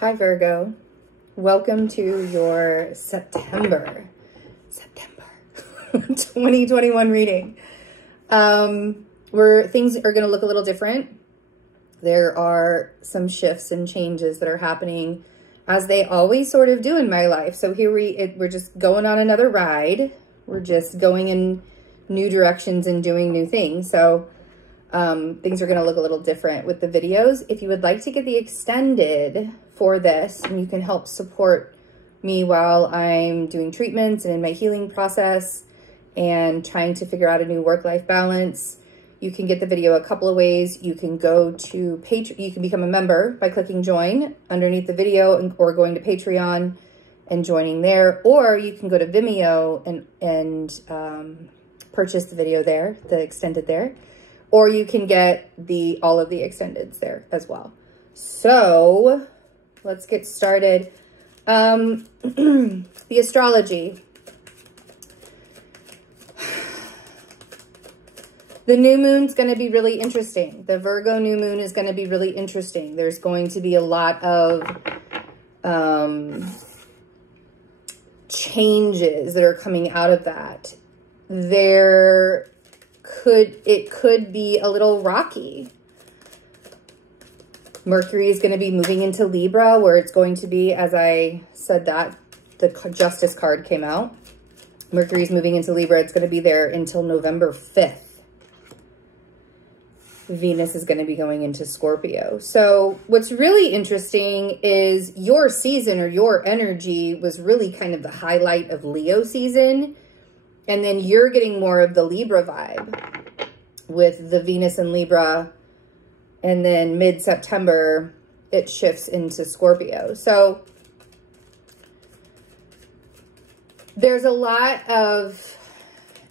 Hi Virgo, welcome to your September 2021 reading. Where things are going to look a little different. There are some shifts and changes that are happening as they always sort of do in my life. So here we're just going on another ride. We're just going in new directions and doing new things. So things are going to look a little different with the videos. If you would like to get the extended for this, and you can help support me while I'm doing treatments and in my healing process and trying to figure out a new work-life balance, you can get the video a couple of ways. You can go to Patreon. You can become a member by clicking join underneath the video or going to Patreon and joining there. Or you can go to Vimeo and purchase the video there, the extended there. Or you can get all of the extendeds there as well. So let's get started. The astrology. The new moon's going to be really interesting. The Virgo new moon is going to be really interesting. There's going to be a lot of changes that are coming out of that. It could be a little rocky. Mercury is going to be moving into Libra, where it's going to be, as I said that, the Justice card came out. Mercury's moving into Libra. It's going to be there until November 5th. Venus is going to be going into Scorpio. So what's really interesting is your season or your energy was really kind of the highlight of Leo season. And then you're getting more of the Libra vibe with the Venus and Libra. And then mid-September, it shifts into Scorpio. So there's a lot of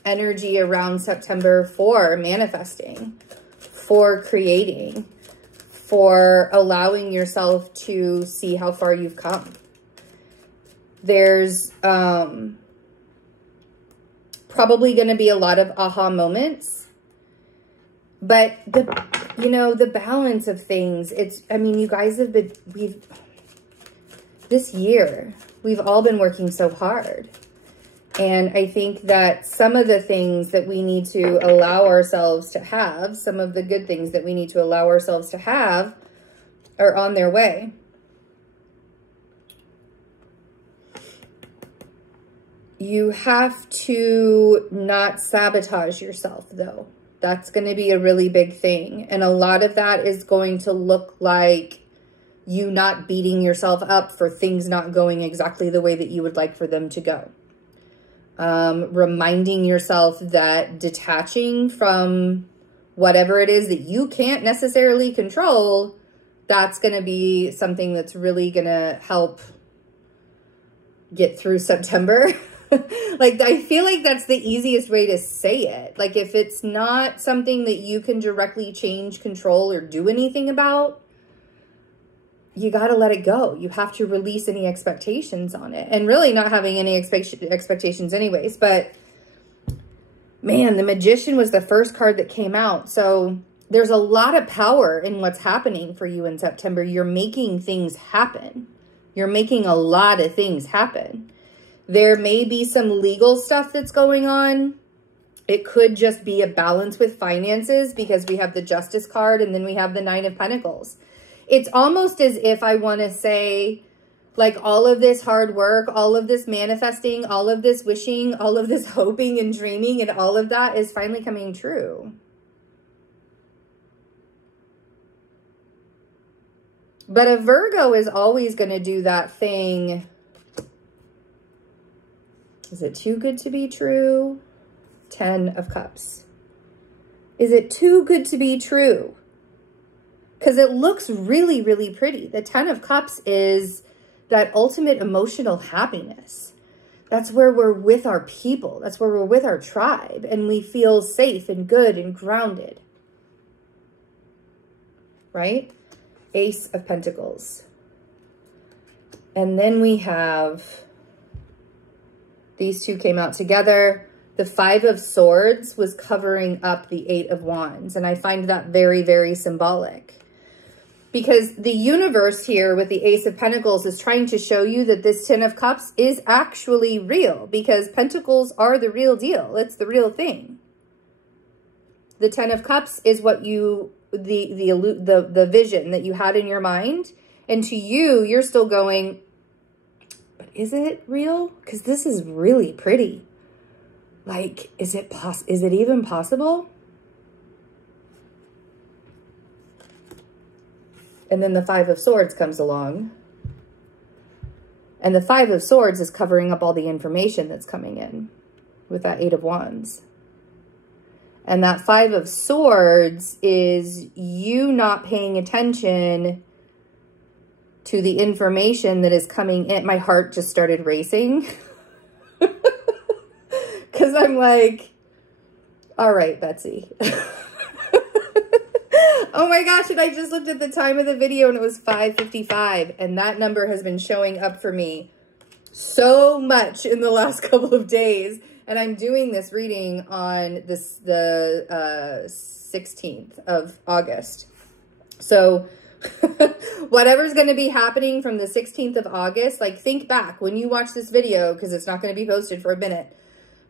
energy around September for manifesting, for creating, for allowing yourself to see how far you've come. There's probably going to be a lot of aha moments, but the balance of things, you guys have been, this year, we've all been working so hard. And I think that some of the things that we need to allow ourselves to have, some of the good things that we need to allow ourselves to have are on their way. You have to not sabotage yourself, though. That's going to be a really big thing. And a lot of that is going to look like you not beating yourself up for things not going exactly the way that you would like for them to go. Reminding yourself that detaching from whatever it is that you can't necessarily control, that's going to be something that's really going to help get through September. Like, I feel like that's the easiest way to say it. Like, if it's not something that you can directly change, control, or do anything about, you got to let it go. You have to release any expectations on it, and really not having any expectations anyways. But man, the Magician was the first card that came out. So there's a lot of power in what's happening for you in September. You're making things happen. You're making a lot of things happen. There may be some legal stuff that's going on. It could just be a balance with finances because we have the Justice card and then we have the Nine of Pentacles. It's almost as if I want to say, like, all of this hard work, all of this manifesting, all of this wishing, all of this hoping and dreaming, and all of that is finally coming true. But a Virgo is always going to do that thing. Is it too good to be true? 10 of Cups. Is it too good to be true? Because it looks really, really pretty. The 10 of Cups is that ultimate emotional happiness. That's where we're with our people. That's where we're with our tribe. And we feel safe and good and grounded. Right? Ace of Pentacles. And then we have... these two came out together. The 5 of Swords was covering up the 8 of Wands. And I find that very, very symbolic. Because the universe here with the Ace of Pentacles is trying to show you that this Ten of Cups is actually real, because Pentacles are the real deal. It's the real thing. The Ten of Cups is what you, the vision that you had in your mind. And to you, you're still going, but is it real? Because this is really pretty. Like, is it even possible? And then the Five of Swords comes along. And the Five of Swords is covering up all the information that's coming in with that Eight of Wands. And that Five of Swords is you not paying attention to the information that is coming in. My heart just started racing. Because I'm like, all right, Betsy. Oh my gosh, and I just looked at the time of the video and it was 5:55, and that number has been showing up for me so much in the last couple of days. And I'm doing this reading on the 16th of August. So whatever's going to be happening from the 16th of August, like, think back when you watch this video, because it's not going to be posted for a minute.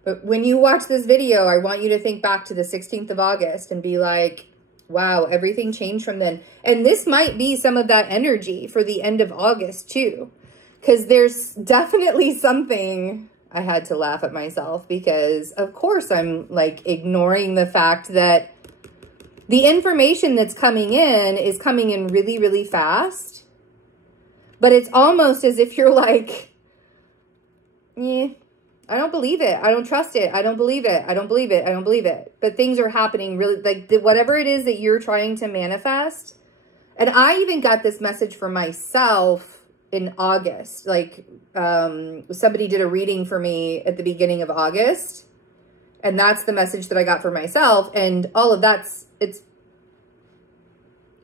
But when you watch this video, I want you to think back to the 16th of August and be like, wow, everything changed from then. And this might be some of that energy for the end of August too. Because there's definitely something, I had to laugh at myself because of course I'm like ignoring the fact that the information that's coming in is coming in really, really fast. But it's almost as if you're like, yeah, I don't believe it. I don't trust it. I don't believe it. I don't believe it. I don't believe it. But things are happening really, like whatever it is that you're trying to manifest. And I even got this message for myself in August. Like somebody did a reading for me at the beginning of August. And that's the message that I got for myself. And all of it's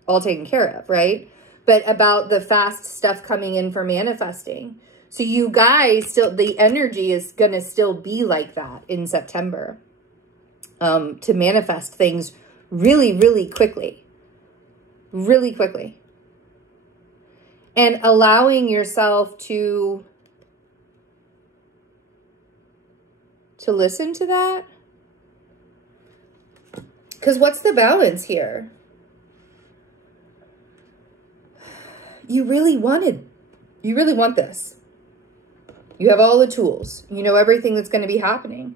all taken care of, right? But about the fast stuff coming in for manifesting. So you guys still, the energy is going to still be like that in September to manifest things really, really quickly. Really quickly. And allowing yourself to listen to that. Because what's the balance here? You really want this. You have all the tools. You know everything that's going to be happening.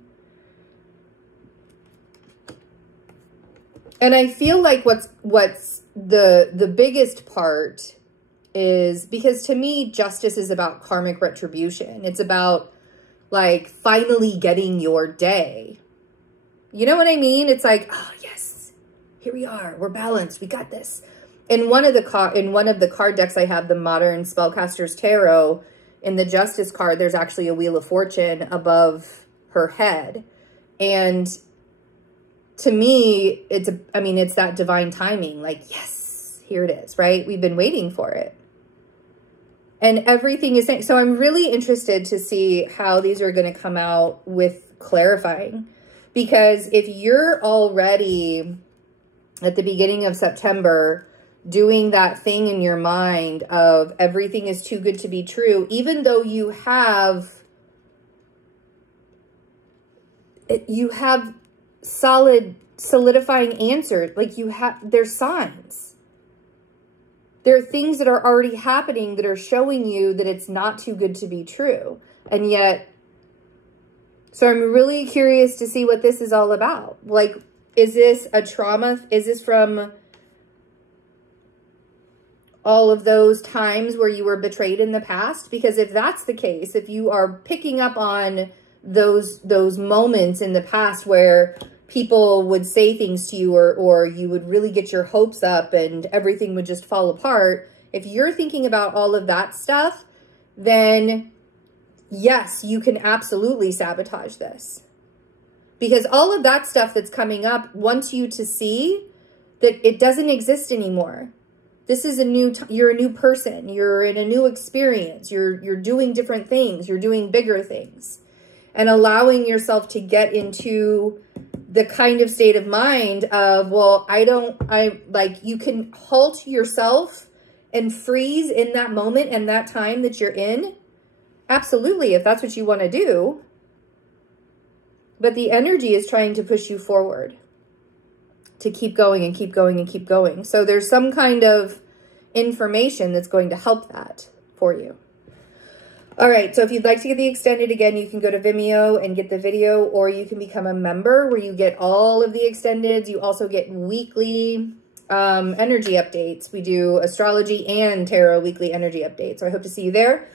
And I feel like what's the biggest part is, because to me, justice is about karmic retribution. It's about like finally getting your day. You know what I mean? It's like, oh yes, here we are. We're balanced. We got this. In one of the card decks, I have the Modern Spellcaster's Tarot. In the Justice card, there's actually a Wheel of Fortune above her head. And to me, it's that divine timing. Like, yes, here it is, right? We've been waiting for it. And everything is saying, so I'm really interested to see how these are going to come out with clarifying. Because if you're already at the beginning of September doing that thing in your mind of everything is too good to be true, even though you have solidifying answers, like there's signs. There are things that are already happening that are showing you that it's not too good to be true. And yet, so I'm really curious to see what this is all about. Like, is this a trauma? Is this from all of those times where you were betrayed in the past? Because if that's the case, if you are picking up on those moments in the past where people would say things to you, or you would really get your hopes up and everything would just fall apart. If you're thinking about all of that stuff, then yes, you can absolutely sabotage this. Because all of that stuff that's coming up wants you to see that it doesn't exist anymore. This is you're a new person. You're in a new experience. You're doing different things. You're doing bigger things. And allowing yourself to get into the kind of state of mind of, well, you can halt yourself and freeze in that moment and that time that you're in, absolutely, if that's what you want to do. But the energy is trying to push you forward, to keep going and keep going and keep going. So there's some kind of information that's going to help that for you. All right, so if you'd like to get the extended, again, you can go to Vimeo and get the video, or you can become a member where you get all of the extendeds. You also get weekly energy updates. We do astrology and tarot weekly energy updates. So I hope to see you there.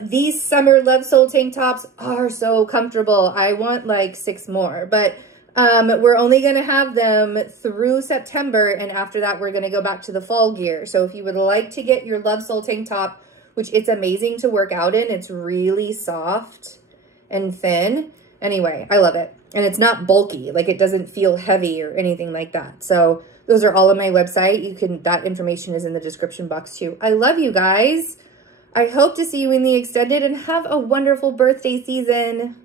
These summer Love Soul tank tops are so comfortable. I want like 6 more, but we're only going to have them through September. And after that, we're going to go back to the fall gear. So if you would like to get your Love Soul tank top, which it's amazing to work out in. It's really soft and thin. Anyway, I love it. And it's not bulky. Like, it doesn't feel heavy or anything like that. So those are all on my website. That information is in the description box too. I love you guys. I hope to see you in the extended, and have a wonderful birthday season.